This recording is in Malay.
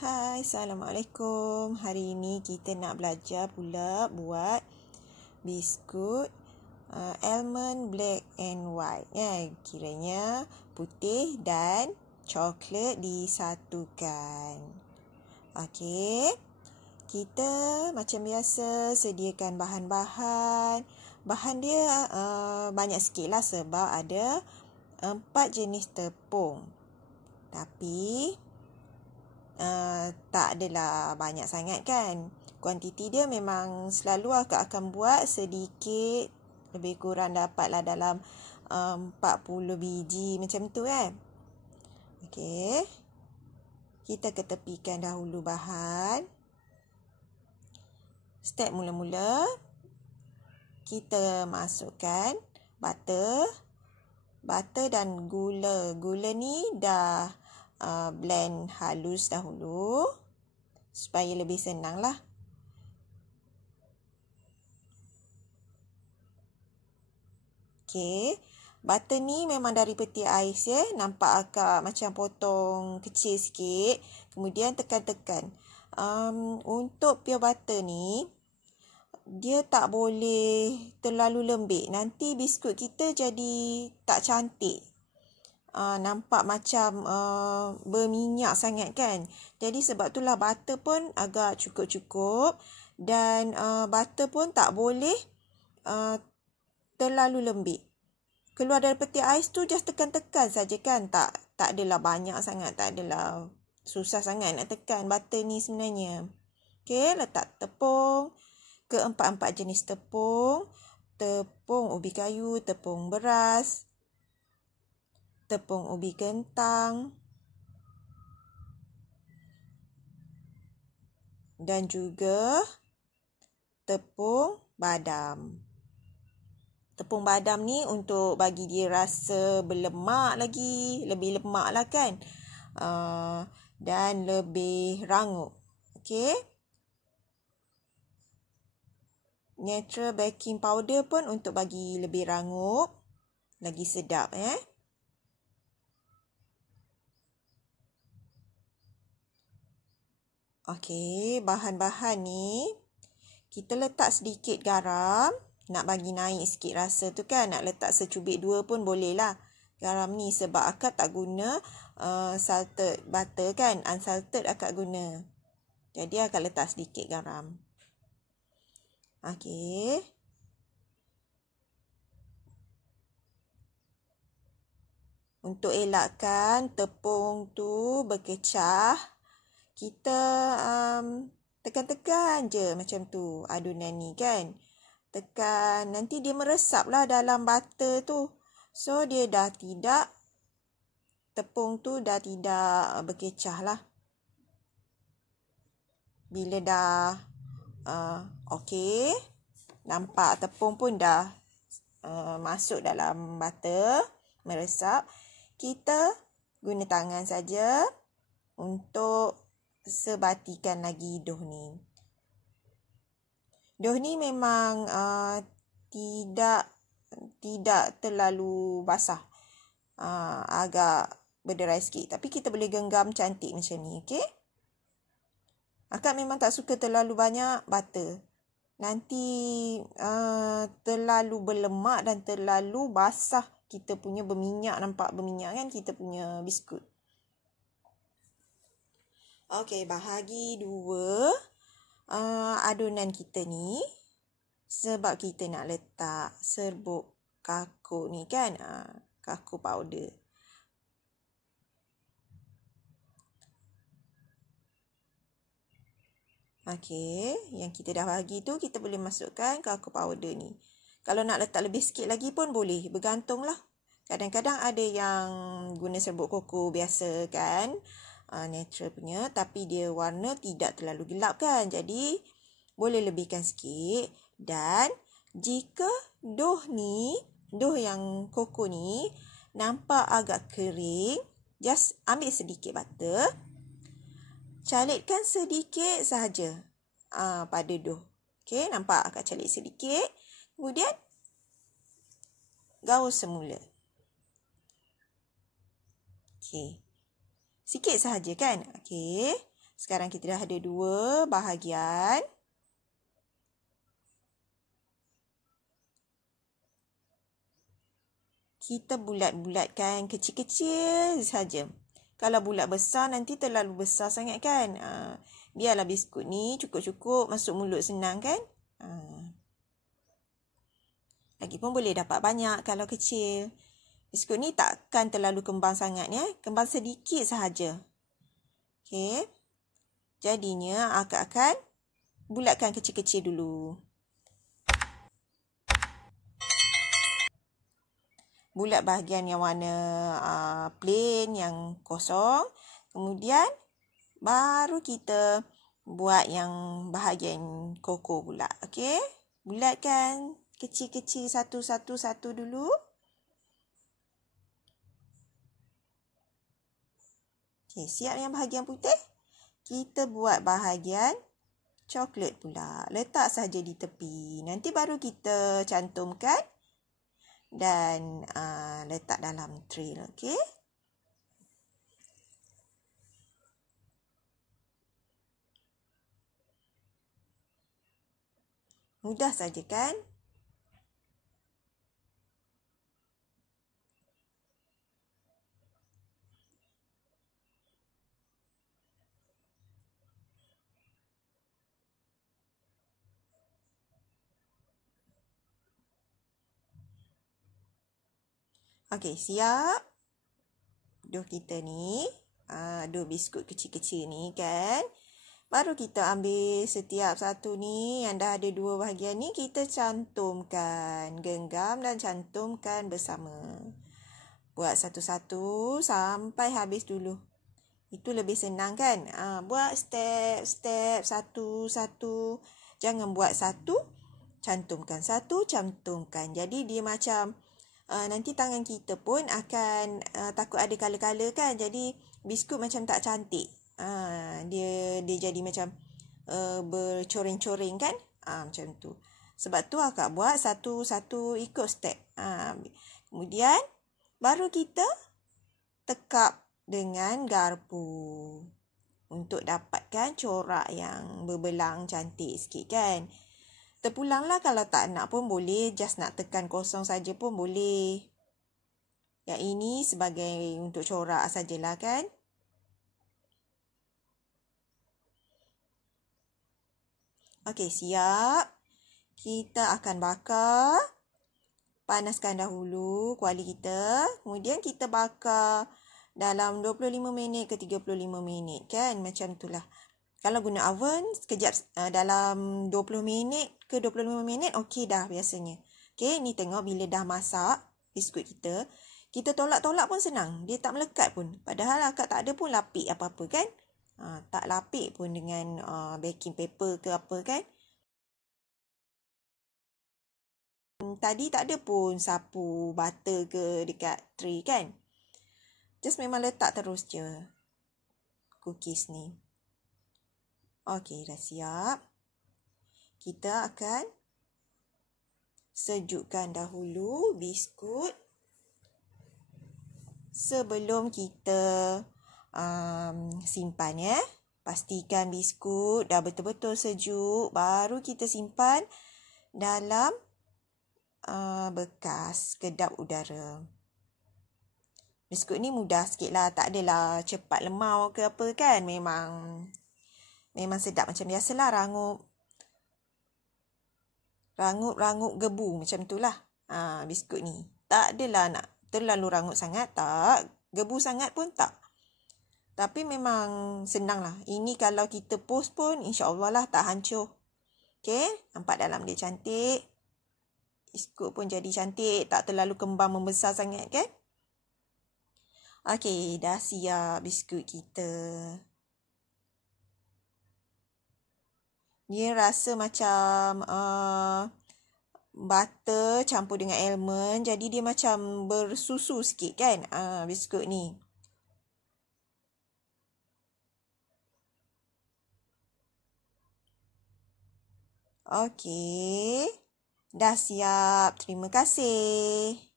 Hai, Assalamualaikum. Hari ini kita nak belajar pula buat biskut almond black and white. Kiranya putih dan coklat disatukan. Okey. Kita macam biasa sediakan bahan-bahan. Bahan dia banyak sikit lah sebab ada 4 jenis tepung. Tapi tak adalah banyak sangat kan. Kuantiti dia memang selalu akan buat sedikit, lebih kurang dapatlah dalam 40 biji macam tu kan. Okey. Kita ketepikan dahulu bahan. Step mula-mula, kita masukkan butter dan gula. Gula ni dah blend halus dahulu supaya lebih senang lah. Okey, butter ni memang dari peti ais ya. Nampak agak macam potong kecil sikit. Kemudian tekan-tekan. Untuk pure butter ni, dia tak boleh terlalu lembik. Nanti biskut kita jadi tak cantik. Nampak macam berminyak sangat kan. Jadi sebab itulah butter pun agak cukup-cukup. Dan butter pun tak boleh terlalu lembik. Keluar dari peti ais tu just tekan-tekan saja kan. Tak adalah banyak sangat. Tak adalah susah sangat nak tekan butter ni sebenarnya. Okey, letak tepung. Keempat-empat jenis tepung. Tepung ubi kayu, tepung beras, tepung ubi kentang dan juga tepung badam. Tepung badam ni untuk bagi dia rasa berlemak lagi, lebih lemak lah kan. Dan lebih rangup. Okey. Natural baking powder pun untuk bagi lebih rangup, lagi sedap Okey, bahan-bahan ni kita letak sedikit garam, nak bagi naik sikit rasa tu kan. Nak letak secubit 2 pun boleh lah garam ni sebab akak tak guna salted butter kan. Unsalted akak guna. Jadi akak letak sedikit garam. Okey. Untuk elakkan tepung tu berkecah, kita tekan-tekan je macam tu adunan ni kan. Tekan, nanti dia meresap lah dalam butter tu. So, dia dah tidak, tepung tu dah tidak berkecah lah. Bila dah okey, nampak tepung pun dah masuk dalam butter, meresap. Kita guna tangan saja untuk sebatikan lagi dough ni. Dough ni memang tidak terlalu basah. Agak berderai sikit. Tapi kita boleh genggam cantik macam ni. Okey? Akak memang tak suka terlalu banyak butter. Nanti terlalu berlemak dan terlalu basah. Kita punya berminyak, nampak berminyak kan kita punya biskut. Okey, bahagi 2 adunan kita ni. Sebab kita nak letak serbuk kakao ni kan. Kakao powder. Okey, yang kita dah bagi tu kita boleh masukkan kakao powder ni. Kalau nak letak lebih sikit lagi pun boleh, bergantunglah. Kadang-kadang ada yang guna serbuk koko biasa kan, natural punya, tapi dia warna tidak terlalu gelap kan. Jadi boleh lebihkan sikit. Dan jika dough yang koko ni nampak agak kering, just ambil sedikit butter. Calitkan sedikit sahaja pada dough. Okey, nampak akak calit sedikit. Kemudian gaul semula. Okey. Sikit sahaja kan? Okey. Sekarang kita dah ada 2 bahagian. Kita bulat-bulatkan kecil-kecil saja. Kalau bulat besar nanti terlalu besar sangat kan. Biarlah biskut ni cukup-cukup masuk mulut senang kan. Lagipun boleh dapat banyak kalau kecil. Biskut ni takkan terlalu kembang sangat ya. Kembang sedikit sahaja. Okey. Jadinya akak akan bulatkan kecil-kecil dulu. Bulat bahagian yang warna plain, yang kosong. Kemudian baru kita buat yang bahagian koko pula. Okey. Bulatkan kecil-kecil satu dulu. Okey, siap yang bahagian putih? Kita buat bahagian coklat pula. Letak saja di tepi. Nanti baru kita cantumkan dan letak dalam tray. Okey. Mudah saja kan? Okey, siap. Dough kita ni, dough biskut kecil-kecil ni kan. Baru kita ambil setiap satu ni yang dah ada 2 bahagian ni, kita cantumkan. Genggam dan cantumkan bersama. Buat satu-satu sampai habis dulu. Itu lebih senang kan? Buat step satu-satu. Jangan buat satu, cantumkan. Satu, cantumkan. Jadi dia macam nanti tangan kita pun akan takut ada kala-kala kan. Jadi biskut macam tak cantik. Dia jadi macam bercoreng-coreng kan. Macam tu. Sebab tu akak buat satu-satu ikut step. Kemudian baru kita tekap dengan garpu untuk dapatkan corak yang berbelang cantik sikit kan. Terpulanglah kalau tak nak pun boleh. Just nak tekan kosong saja pun boleh. Yang ini sebagai untuk corak sajalah kan. Okey, siap. Kita akan bakar. Panaskan dahulu kuali kita. Kemudian kita bakar dalam 25 minit ke 35 minit kan. Macam itulah. Kalau guna oven, sekejap dalam 20 minit ke 25 minit, okey dah biasanya. Okey, ni tengok bila dah masak biskut kita. Kita tolak-tolak pun senang. Dia tak melekat pun. Padahal akak tak ada pun lapik apa-apa kan. Tak lapik pun dengan baking paper ke apa kan. Tadi tak ada pun sapu butter ke dekat tray kan. Just memang letak terus je cookies ni. Okey, dah siap. Kita akan sejukkan dahulu biskut sebelum kita simpan ya. Pastikan biskut dah betul-betul sejuk. Baru kita simpan dalam bekas kedap udara. Biskut ni mudah sikit lah. Tak adalah cepat lemau ke apa kan. Memang sedap macam biasalah. Rangup gebu macam tu lah. Biskut ni. Tak adalah nak terlalu rangup sangat. Tak. Gebu sangat pun tak. Tapi memang senang lah. Ini kalau kita post pun insya-Allah lah tak hancur. Okay. Nampak dalam dia cantik. Biskut pun jadi cantik. Tak terlalu kembang membesar sangat kan. Okey, dah siap biskut kita. Dia rasa macam butter campur dengan almond. Jadi dia macam bersusu sikit kan biskut ni. Okey. Dah siap. Terima kasih.